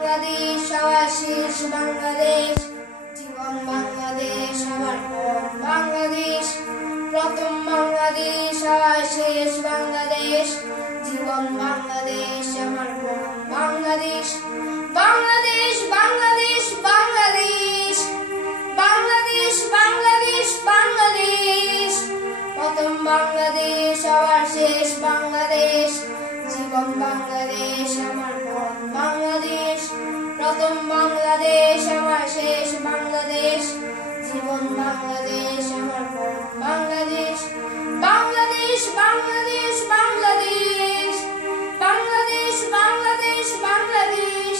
বাংলাদেশ আমার শেষ বাংলাদেশ, জীবন বাংলাদেশ আমার পর বাংলাদেশ। প্রথম বাংলাদেশ আমার শেষ বাংলাদেশ, জীবন বাংলাদেশ আমার পর বাংলাদেশ। বাংলাদেশ বাংলাদেশ বাংলাদেশ, বাংলাদেশ বাংলাদেশ বাংলাদেশ। প্রথম বাংলাদেশ আমার শেষ বাংলাদেশ, জীবন বাংলাদেশ আমার পর বাংলাদেশ। প্রথম বাংলাদেশ আমার শেষ বাংলাদেশ, জীবন বাংলাদেশ আমার পর বাংলাদেশ। বাংলাদেশ বাংলাদেশ বাংলাদেশ, বাংলাদেশ বাংলাদেশ বাংলাদেশ।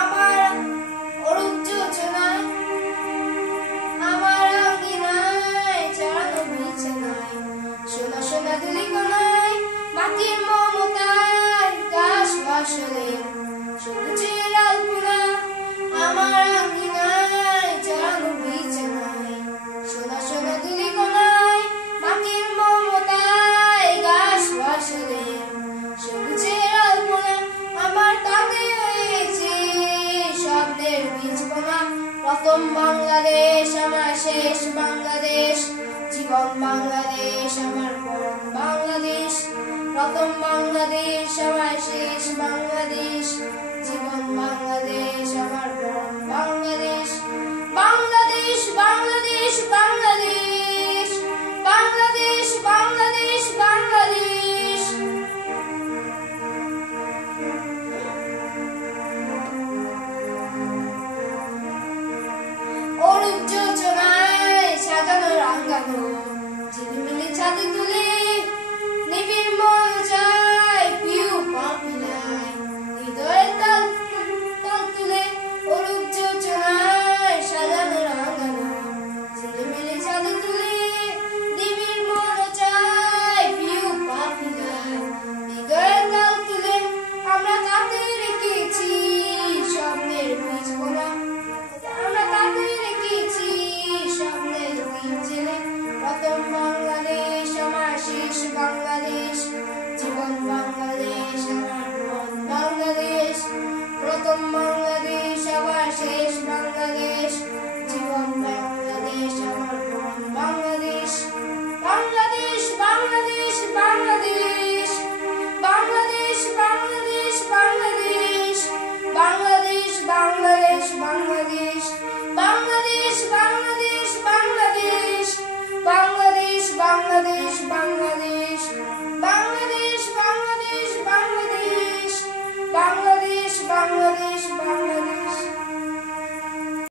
আমার অরূপ যোজনায়, আমার আঙিনায় চাঁদ বিছানায়, সোনা সোনা ধূলিকণায়, মাটির মমতায় ঘাস ফসলে সবুজের আলপনা। আমার আঙিনায় চাঁদ বিছানায়, সোনা সোনা ধূলিকণায়, মাটির মমতায় ঘাস ফসলে সবুজের আলপনা। আমার কাঁধে হয়েছে স্বপ্নের বীজবোনা। প্রথম বাংলাদেশ আমার শেষ বাংলাদেশ, জীবন বাংলাদেশ আমার পর বাংলাদেশ। প্রথম বাংলাদেশ আমার শেষ বাংলাদেশ, জীবন বাংলাদেশ আমার পর বাংলাদেশ। বাংলাদেশ বাংলাদেশ বাংলাদেশ, বাংলাদেশ বাংলাদেশ বাংলাদেশ। অরূপ যোজনায় সাজানো রাঙানো, ঝিলিমিলি ছাদে তুলে নিবিড় মজায় পিউ পাখিলায় হৃদয়ের তাল তুলে। অরূপ যোজনায় সাজানো রাঙানো, ঝিলিমিলি ছাদে তুলে